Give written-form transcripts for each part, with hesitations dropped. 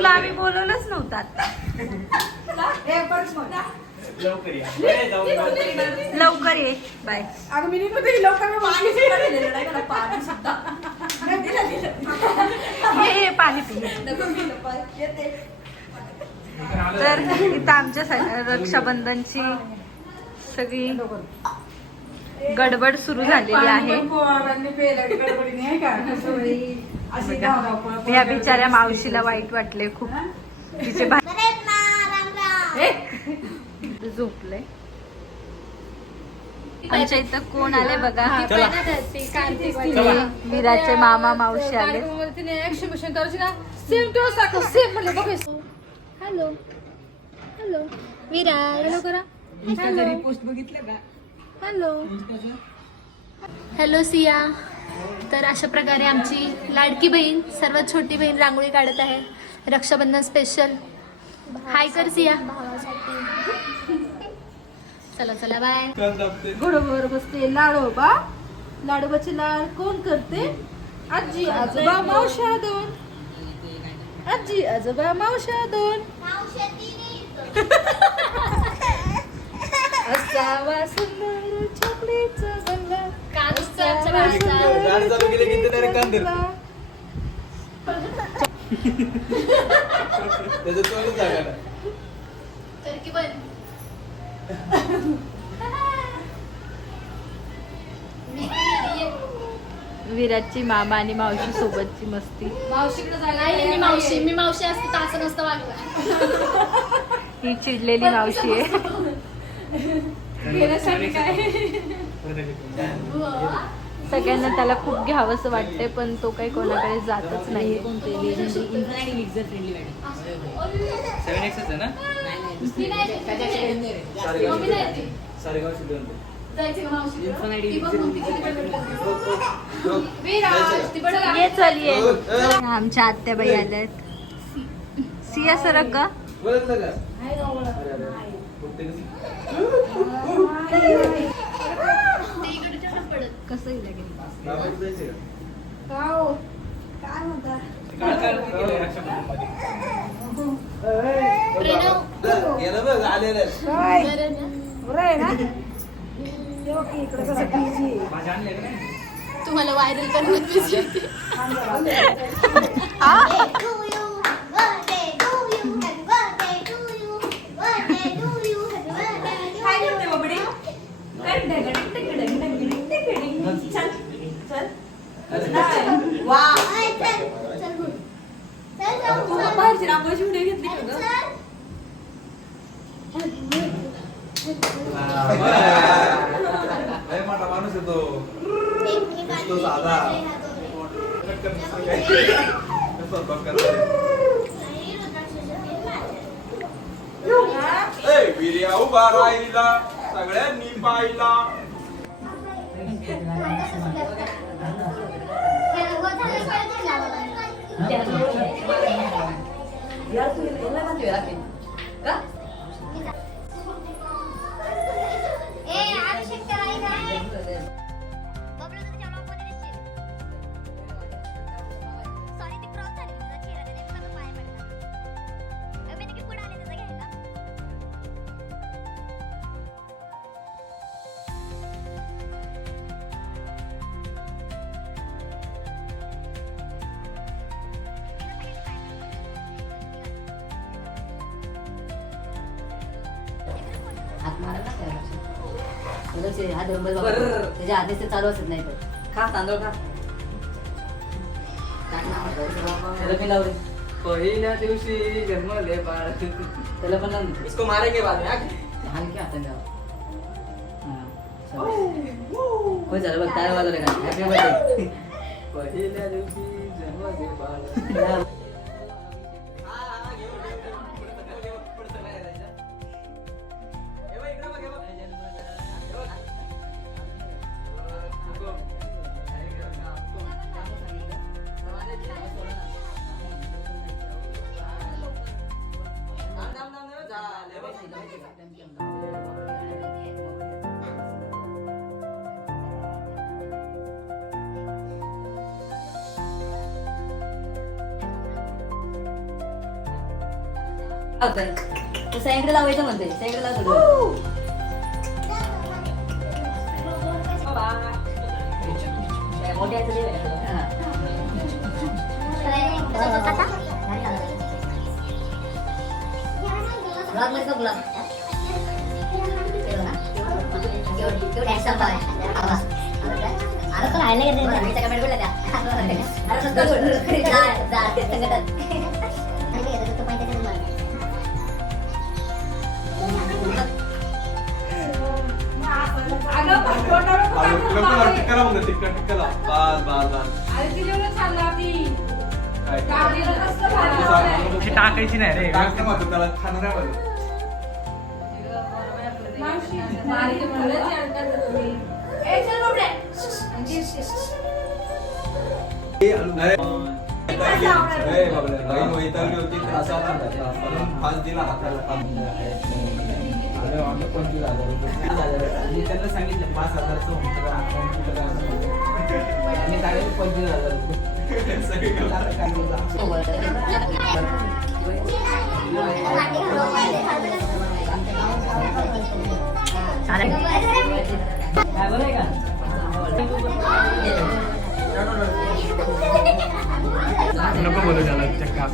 तुला आम्ही बोलवलंच नव्हतं आता. लवकर ये. बाय. अगं मी निघते लवकर. ये पाणी पी. तर इथं आमच्या रक्षाबंधनची सगळी गडबड सुरू झालेली आहे. या बिचाऱ्या मावशीला वाईट वाटले खूप. तिचे झोपले. आमच्या इथं कोण आले बघा. वीराचे मामा मावशी आले. हॅलो हॅलो वीरा हॅलो करा. पोस्ट बघितलं का? Hello hello Siya. तर अशा प्रकारे आमची लाडकी बहीण सर्वात छोटी बहीण रांगोळी काढत आहे. रक्षाबंधन स्पेशल. हाय कर सिया. चला चला बाय. घोडोबर बसते लाडोबा. लाडोबाचे लाड कोण करते? आजी आजोबा मावश्या दोन. आजी आजोबा मावश्या दोन. असावा सुंदर चॉकलेटचा गंगा. विराटची मामा आणि मावशी सोबतची मस्ती. मावशी मी मावशी असते तर असं नसतं वागलं. ही चिडलेली मावशी आहे. सगळ्यांना त्याला खूप घ्यावंसं वाटते पण तो काही कोणाकडे जातच नाही. ये चल ये. आमच्या आत्याबाई आल्यात. सिया सरक ग. कसं तुम्हाला व्हायरल करण्यात माणूस येतो तो साधा विर्या उभा राहिला सगळ्यांनी पाहिला. त्याच्या आधीच ते चालू असत नाही तर खा तांदूळ खा. पहिल्या दिवशी जन्मले बाळ त्याला पण इसको मारेंगे बाद में हलके हाताने जावं. हो झालं बघ टायर वाजवले का. Happy birthday. पहिल्या दिवशी जन्मले बाळ. लावतोय तो सगळीकडे लावायचं म्हणतोय सगळीकडे लावतो मोठी आहे तुझी टिक्का मग टिक्का लाव बस बस बस टाकायची नाही रे टाकणं म्हणतो त्याला खाणं नाही म्हणतो वैतागली होती फास्ट दिला हाताला मी त्यांना सांगितलं 5,000चं मी सांगितलं 25,000 काय बरं आहे का नको बोलू त्याला चक्का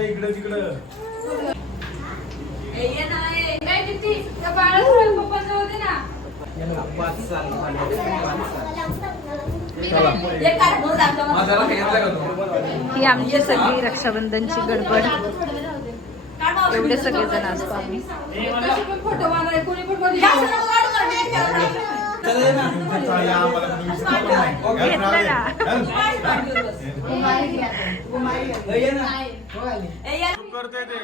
इकडे तिकडं ही आमची सगळी रक्षाबंधनची गडबड. एवढे सगळेजण असतो आम्ही. फोटो माराय कोणी पण घेतलं ना. करते ते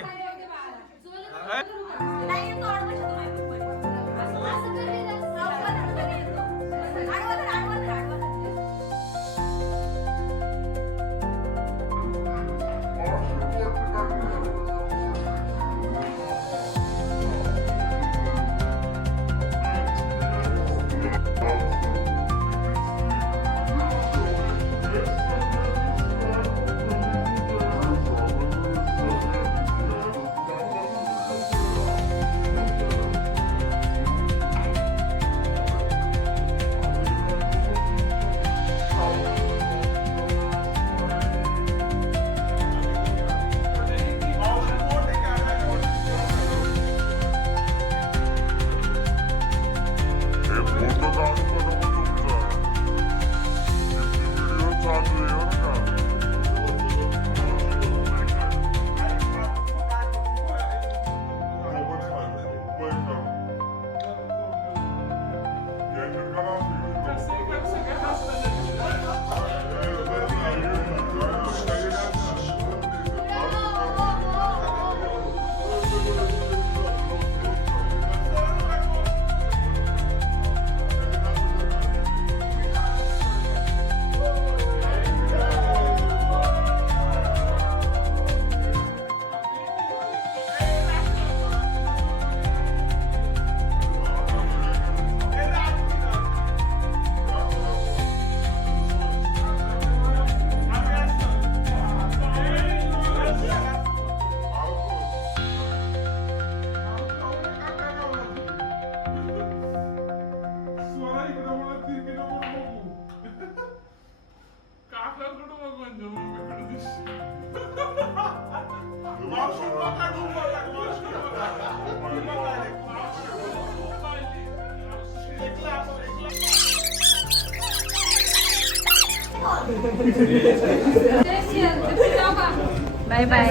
बाय बाय.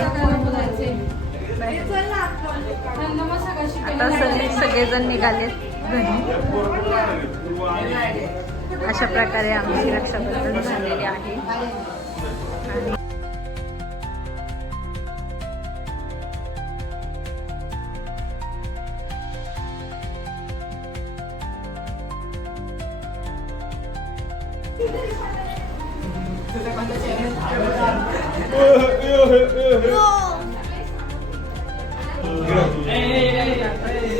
आता सगळेजण निघालेत घरी. अशा प्रकारे आमची रक्षाबंधन झालेली आहे. आणि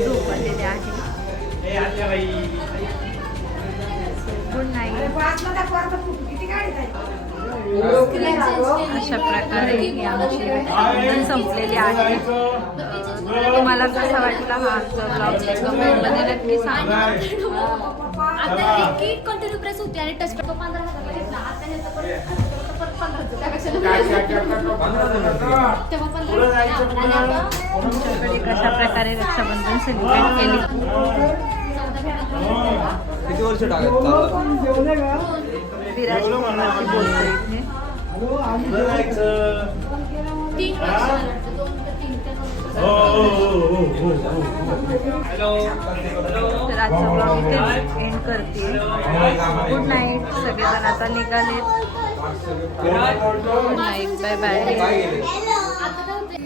झोपलेले आहे. Good night. अशा प्रकारे ही आमची रक्षाबंधन संपलेली आहे. तुम्हाला कसा वाटला हा आजचा ब्लॉग कमेंटमध्ये नक्की सांगा. आता एक कंटिन्यू प्रेस होती आणि टच तो 15,000 घेतला. आता ह्याचं परत 15,000 त्यापेक्षा तेव्हा 15,000 तुमच्याकडे कशा प्रकारे रक्षाबंधन सेलिब्रेट केली. किती वर्ष टाकत विराज कोणाशी बोलतोय इथे. 3 वर्ष 2 ते 3 ते 9. तर आजचा ब्लॉग इथेच एंड करते. Good night. सगळेजण आता निघालेत. Good night. Bye bye. काय गेले आता काय होते